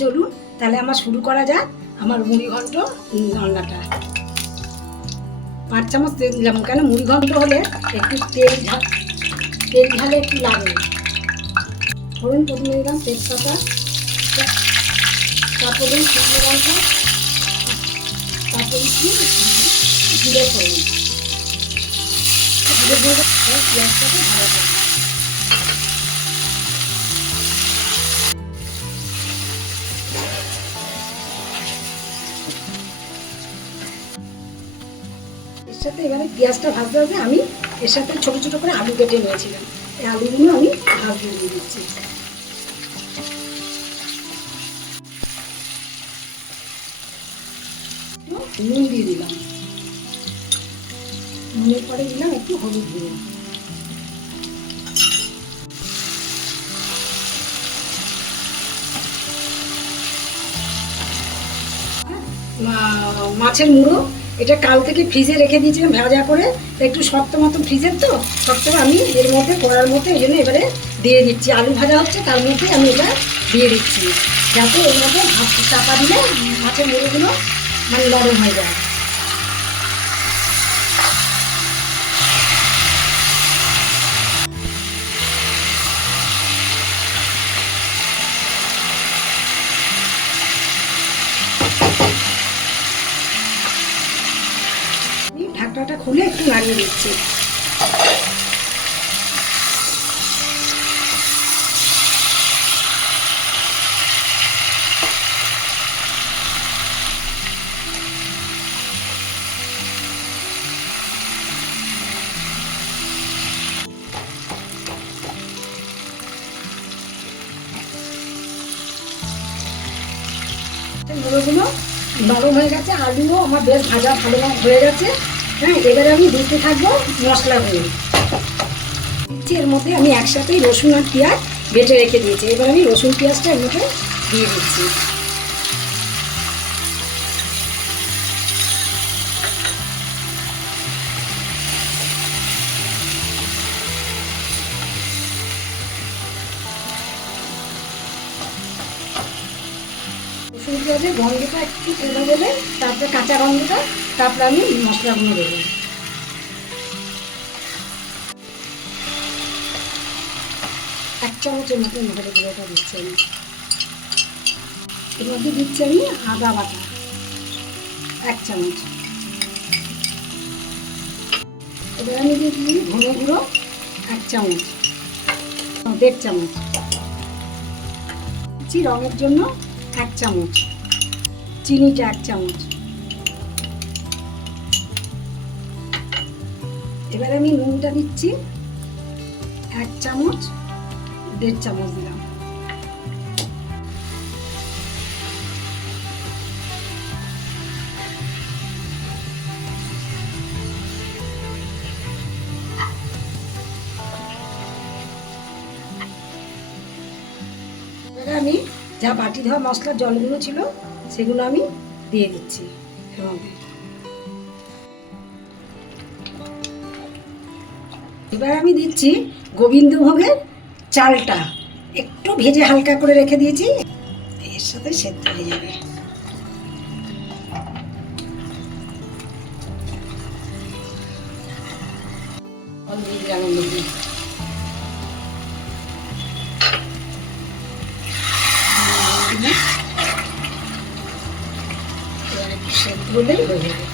চলুন তাহলে আমার শুরু করা যাক আমার মুড়ি ঘন্ট রান্নাটা। 5 চামচ তেল দিলাম, কেন মুড়ি ঘন্ট হলে একটু তেল ঝালে একটু লাগে। ধরুন প্রথমে দিলাম তেজপাতা, তারপর দিন শুকনো লঙ্কা, তারপর একটু জিরে ফোড়ন, জিরে দিয়ে পেঁয়াজটাকে ভালো করে এর সাথে এবারে পেঁয়াজটা ভাজতে হবে। আমি এর সাথে ছোট ছোট করে আলু কেটে নিয়েছিলাম, এই আলুগুলো আমি ভাজতে দিয়ে দিচ্ছি। নুন দিয়ে দিলাম, নুনের পরে দিলাম একটু হলুদ গুঁড়ো, মাছের মুড়ো, এটা কাল থেকে ফ্রিজে রেখে দিয়েছিলাম ভাজা করে, একটু শক্ত মতো ফ্রিজের তো শক্ত, আমি এর মধ্যে কড়ার মধ্যে এই জন্য এবারে দিয়ে দিচ্ছি। আলু ভাজা হচ্ছে তার মধ্যে আমি এটা দিয়ে দিচ্ছি, যাতে এর মধ্যে ভাত চাপা দিলে মাছের মুড়োগুলো মানে নরম হয়ে যায়। ঢাকনাটা খুলে একটু নাড়িয়ে দিচ্ছি। মুড়োগুলো নরম হয়ে গেছে, আলুও আমার বেশ ভাজা ভালো হয়ে গেছে। হ্যাঁ, এবারে আমি দিতে থাকবো মশলাগুলো। এর মধ্যে আমি একসাথেই রসুন আর পেঁয়াজ বেটে রেখে দিয়েছি, এবার আমি রসুন পেঁয়াজটা এর মধ্যে দিয়ে দিচ্ছি। রসুন পেঁয়াজের গন্ধটা একটু চলে গেলে তারপরে কাঁচা গন্ধটা, তারপরে আমি মশলাগুলো দেবো। এক চামচের মতো মশলা গুঁড়োটা দিচ্ছি আমি। এর মধ্যে দিচ্ছি আমি আদা বাটা 1 চামচ। এবার আমি দিয়ে দিই ধনে গুঁড়ো 1 চামচ, 1.5 চামচ দিচ্ছি রঙের জন্য 1 চামচ, চিনিটা 1 চামচ। এবার আমি নুনটা দিচ্ছি 1 চামচ, 1.5 চামচ দিলাম। এবার আমি যা বাটি ধোয়া মশলার জলগুলো ছিল সেগুলো আমি দিয়ে দিচ্ছি এর মধ্যে। এবার আমি দিচ্ছি গোবিন্দভোগের চালটা, একটু ভেজে হালকা করে রেখে দিয়েছি, এর সাথে সেদ্ধ হয়ে যাবে। সেদ্ধ হলেই হয়ে যাবে।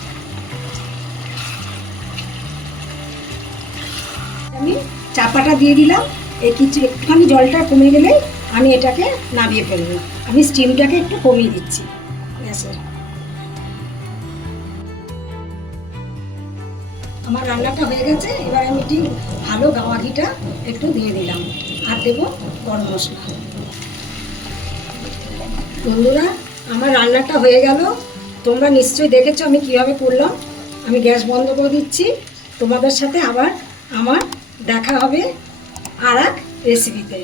আমি চাপাটা দিয়ে দিলাম, এই কিছু একটুখানি জলটা কমে গেলে আমি এটাকে নামিয়ে ফেলবো। আমি স্টিমটাকে একটু কমিয়ে দিচ্ছি গ্যাসের। আমার রান্নাটা হয়ে গেছে, এবার আমি ঠিক ভালো গাওয়া ঘিটা একটু দিয়ে দিলাম, আর দেবো গরম মশলা। বন্ধুরা, আমার রান্নাটা হয়ে গেল, তোমরা নিশ্চয়ই দেখেছো আমি কীভাবে করলাম। আমি গ্যাস বন্ধ করে দিচ্ছি, তোমাদের সাথে আবার আমার দেখা হবে আর এক রেসিপিতে।